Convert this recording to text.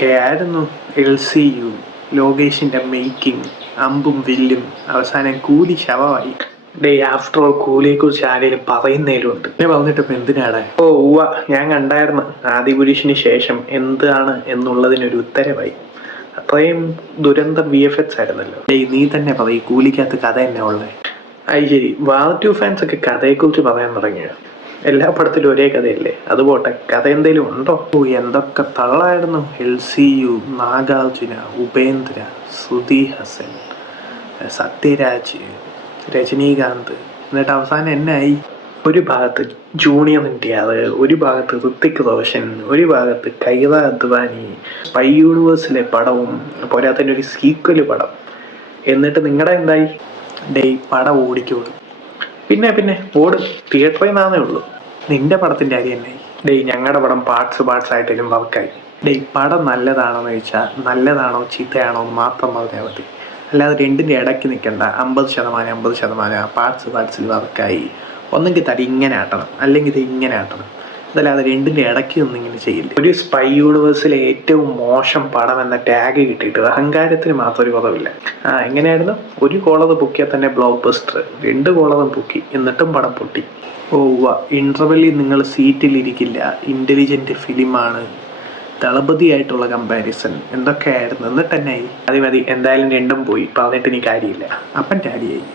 എന്തൊക്കെ ആയിരുന്നു LCU, ലോകേഷിന്റെ making, അമ്പും വില്ലും, അവസാനം കൂലി ശവമായി. ആഫ്റ്റർ ഓൾ കൂലിയെ കുറിച്ച് ആരെങ്കിലും പറയുന്നതിലും ഉണ്ട്. എന്നെ പറഞ്ഞിട്ട് ഇപ്പൊ എന്തിനാടാ? ഞാൻ കണ്ടായിരുന്നു ആദിപുരുഷിന് ശേഷം എന്താണ് എന്നുള്ളതിനൊരു ഉത്തരവായി. അത്രയും ദുരന്തം VFX ആയിരുന്നല്ലോ. നീ തന്നെ പറയും കൂലിക്കകത്ത് കഥ തന്നെ ഉള്ളത്. അത് ശരി, വാർ 2 ഫാൻസ് ഒക്കെ കഥയെക്കുറിച്ച് പറയാൻ തുടങ്ങിയോ? എല്ലാ പടത്തിലും ഒരേ കഥയല്ലേ? അതുപോട്ടെ, കഥ എന്തെങ്കിലും ഉണ്ടോ? എന്തൊക്കെ തള്ളായിരുന്നു. LCU, നാഗാർജുന, ഉപേന്ദ്ര, ശ്രുതി ഹസൻ, സത്യരാജ്, രജനീകാന്ത്, എന്നിട്ട് അവസാനം എന്നായി? ഒരു ഭാഗത്ത് ജൂനിയർ NTR, ഒരു ഭാഗത്ത് ഋത്തിക് റോഷൻ, ഒരു ഭാഗത്ത് കൈറ അദ്വാനി, സ്പൈ യൂണിവേഴ്സിലെ പടവും പോരാത്തന്നെ ഒരു സീക്വല് പടം. എന്നിട്ട് നിങ്ങളുടെ എന്തായി? പടം ഓടിക്കോളൂ. പിന്നെ ഓടും, തിയേറ്ററിൽ നിന്നാന്നേ ഉള്ളൂ. നിന്റെ പടത്തിന്റെ കാര്യം എന്നായി? ഞങ്ങളുടെ പടം പാർട്സ് ആയിട്ടേലും വർക്കായി. പടം നല്ലതാണോന്ന് ചോദിച്ചാൽ നല്ലതാണോ ചീത്തയാണോ എന്ന് മാത്രം പറഞ്ഞാൽ മതി. അല്ലാതെ രണ്ടിന്റെ ഇടയ്ക്ക് നിൽക്കണ്ട. 50% പാർട്സിൽ വർക്കായി. ഒന്നെങ്കിൽ തടി ഇങ്ങനെ ആട്ടണം, അല്ലെങ്കിൽ ഇത് ഇങ്ങനെ ആട്ടണം. അതല്ലാതെ രണ്ടിന്റെ ഇടയ്ക്ക് ഒന്നും ഇങ്ങനെ ചെയ്യില്ല. ഒരു സ്പൈ യൂണിവേഴ്സിലെ ഏറ്റവും മോശം പടം എന്ന ടാഗ് കിട്ടിയിട്ട് അഹങ്കാരത്തിന് മാത്രം ഒരു കുറവില്ല. എങ്ങനെയായിരുന്നു? ഒരു കോളർ പൊക്കിയാൽ തന്നെ ബ്ലോക്ക് ബസ്റ്റർ, 2 കോളറും പൊക്കി, എന്നിട്ടും പടം പൊട്ടി. ഇന്റർവെല്ലിൽ നിങ്ങൾ സീറ്റിലിരിക്കില്ല, ഇന്റലിജന്റ് ഫിലിമാണ്, ദളപതിയായിട്ടുള്ള കമ്പാരിസൺ, എന്തൊക്കെയായിരുന്നു. എന്നിട്ട് തന്നെ മതി, എന്തായാലും രണ്ടും പോയി, പറഞ്ഞിട്ട് ഇനി കാര്യമില്ല. അപ്പൻ ടാലിയായി.